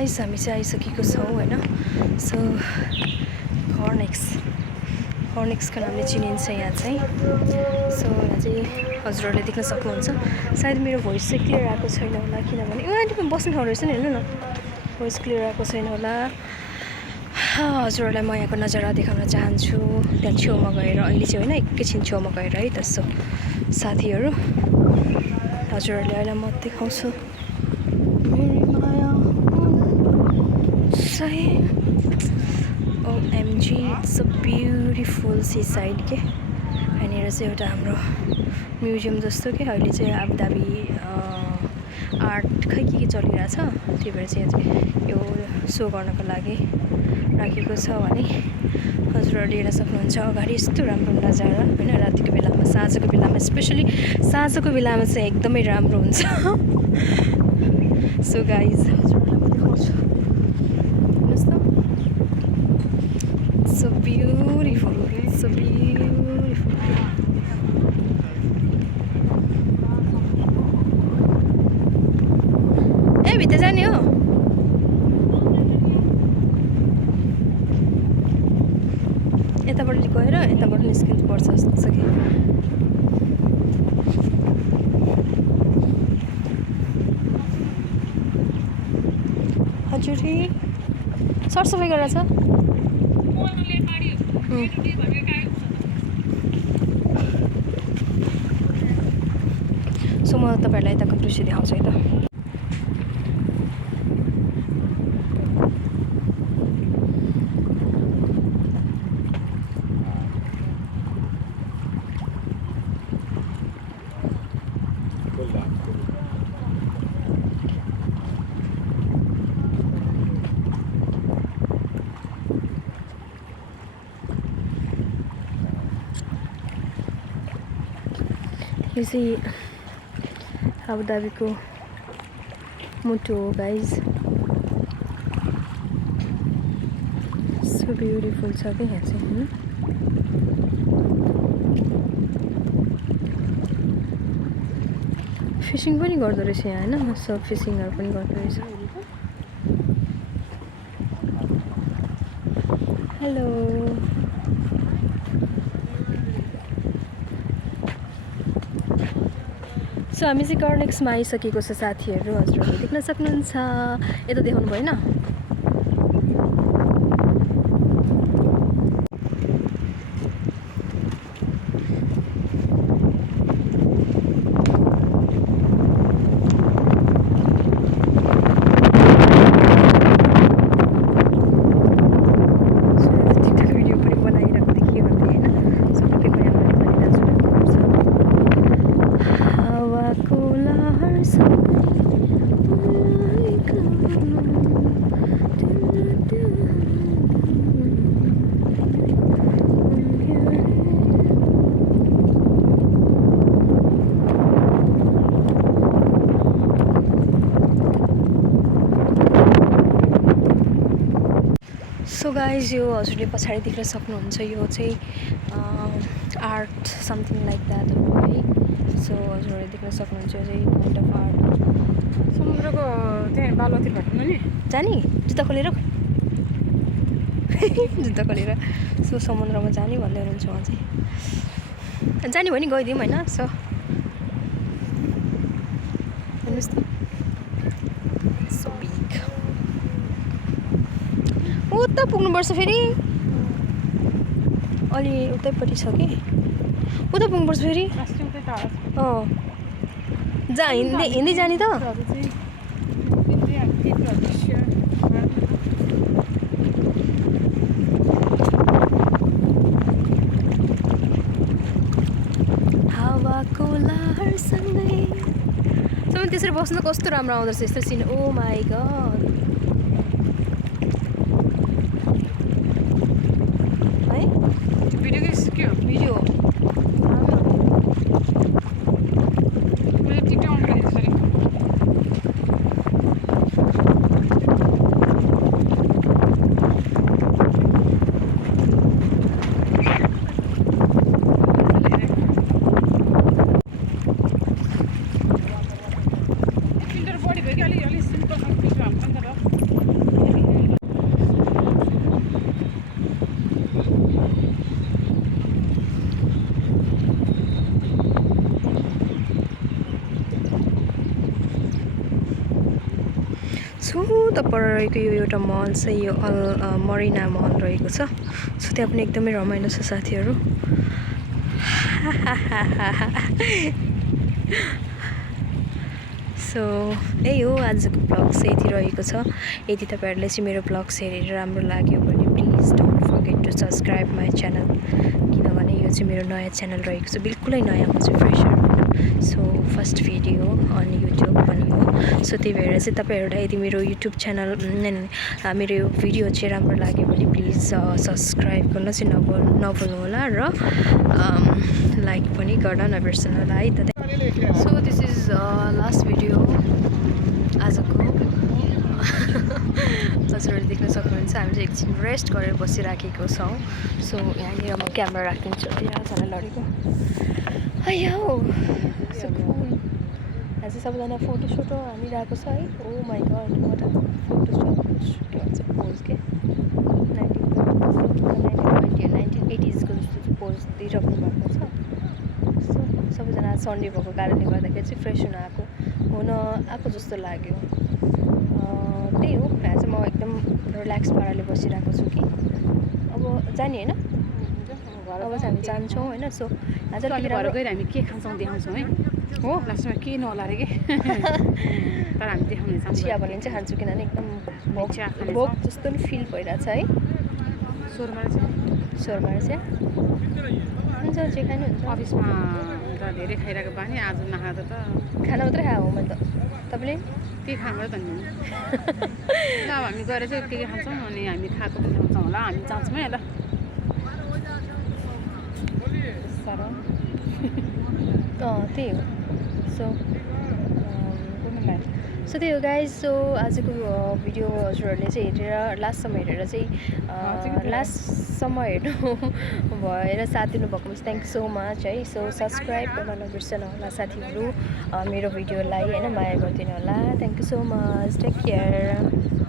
Guys हामी चाहिँ आइसकेको छौँ होइन। सो हर्नेक्सको नामले चिनिन्छ यहाँ चाहिँ। सो यहाँ चाहिँ हजुरहरूले देख्न सक्नुहुन्छ। सायद मेरो भोइस चाहिँ क्लियर आएको छैन होला, किनभने आन्टी बस्ने ठाउँ रहेछ नि, हेर्नु न, भोइस क्लियर आएको छैन होला। हजुरहरूलाई म यहाँको नजारा देखाउन चाहन्छु। त्यहाँ छेउमा गएर अहिले चाहिँ होइन, एकैछिन छेउमा गएर है त। सो साथीहरू हजुरहरूले अहिले म देखाउँछु। OMG, it's a beautiful seaside के। यहाँनिर चाहिँ एउटा हाम्रो म्युजियम जस्तो के अहिले चाहिँ आबुधाबी आर्ट खै के चलिरहेछ, त्यही भएर चाहिँ यो सो गर्नको लागि राखेको छ भने हजुरहरूले हेर्न सक्नुहुन्छ। अगाडि यस्तो राम्रो नजारा होइन, रातिको बेलामा, साँझको बेलामा, स्पेसली साँझको बेलामा चाहिँ एकदमै राम्रो हुन्छ। सो गाइज हजुरहरूलाई म देखाउँछु, हेर्नुहोस् त, so beautiful, so beautiful. ए भित्र जाने हो? यताबाट गएर यताबाट निस्किनु पर्छ जस्तो छ कि। हजुर सरसफाइ गरेर छ। सो म तपाईँहरूलाई यताको दृश्य देखाउँछु है त। यो चाहिँ आबुधाबीको मुटु हो गाइज। सो ब्युटिफुल छ क्या यहाँ चाहिँ होइन। फिसिङ पनि गर्दो रहेछ यहाँ होइन, सब फिसिङहरू पनि गर्दो रहेछ। हेलो सो हामी चाहिँ कर्नेक्समा आइसकेको छ साथीहरू, हजुरहरूले देख्न सक्नुहुन्छ। यता देखाउनु भएन? सो गाइज यो हजुरले पछाडि देख्न सक्नुहुन्छ, यो चाहिँ आर्ट समथिङ लाइक द्याट हो है। सो हजुरहरूले देख्न सक्नुहुन्छ, यो चाहिँ काइन्ड अफ आर्ट। समुद्रको त्यहाँ बालुवातिर भट्नु नि जाने जुत्ता खोलेर जुत्ता खोलेर सो समुद्रमा जाने भन्दै हुनुहुन्छ उहाँ चाहिँ। जाने भयो नि गइदिउँ होइन। सो हेर्नुहोस् त, सो बिग। उता पुग्नुपर्छ फेरि, अलि उतैपट्टि छ कि, उता पुग्नुपर्छ फेरि। जा हिँड्दै जाने त। हावाको लहरसँगै सबै त्यसरी बस्नु कस्तो राम्रो आउँदो रहेछ यस्तो सिन। ओ माई गड है, भिडियो बढी भयो कि अलि सिम्पल सो त पर रहेको यो एउटा मल चाहिँ यो मरिना मल रहेको छ। सो त्यहाँ पनि एकदमै रमाइलो छ साथीहरू। सो यही हो आजको ब्लग चाहिँ यति रहेको छ। यदि तपाईँहरूले चाहिँ मेरो ब्लग्स हेरेर राम्रो लाग्यो भने please don't forget to subscribe my channel, किनभने यो चाहिँ मेरो नयाँ च्यानल रहेको छ, बिल्कुलै नयाँ, म चाहिँ fresher. So first video on YouTube पनि हो। सो त्यही भएर चाहिँ तपाईँहरूलाई यदि मेरो युट्युब च्यानल मेरो यो भिडियो चाहिँ राम्रो लाग्यो भने प्लिज सब्सक्राइब गर्न चाहिँ नभुल्नु होला र लाइक पनि गर्न नबिर्सनु होला है त। So this is last video आजको। हजुरहरूले देख्न सक्नुहुन्छ हामी चाहिँ एकछिन रेस्ट गरेर बसिराखेको छौँ। सो यहाँनिर म क्यामेरा राखिदिन्छु। यहाँजना लडेको हौ सो कुल। यहाँ चाहिँ सबैजना फोटोसोटो हानिरहेको छ है। ओ माई गड, वाट फोटोसोट के भन्छ पोज के 1980sको जस्तो चाहिँ पोज दिइराख्नु भएको छ। सो सबैजना सन्डे भएको कारणले गर्दाखेरि चाहिँ फ्रेस हुन आएको जस्तो लाग्यो। त्यही हो, यहाँ चाहिँ म एकदम रिल्याक्स पाराले बसिरहेको छु कि अब जाने होइन, अब चाहिँ हामी जान्छौँ होइन। सो आज घर गएर हामी के खान्छौँ देखाउँछौँ है। हो लास्टमा के नहोला अरे के तर हामी देखाउनेछौँ। चिया भने चाहिँ खान्छु, किनभने एकदम भोक जस्तो नि फिल भइरहेछ है। सोरमा चाहिँ हुन्छ जे खानुहुन्छ। अफिसमा त धेरै खाइरहेको बानी, आज नखाँदा त खाना मात्रै खाएको मैले त। तपाईँले के खानु त नि ल अब हामी गएर चाहिँ के खान्छौँ अनि हामी खाएको पनि खान्छौँ होला। हामी जान्छौँ है ल। त्यही हो। सो त्यही हो गाइज। सो आजको भिडियो हजुरहरूले चाहिँ हेरेर लास्टसम्म हेरेर चाहिँ लास्टसम्म हेर्नु भएर साथ दिनुभएको छ, थ्याङ्क सो मच है। सो सब्सक्राइब गर्न नबिर्सनु होला साथीहरू, मेरो भिडियोलाई होइन माया गरिदिनु होला। Thank you so much, take care.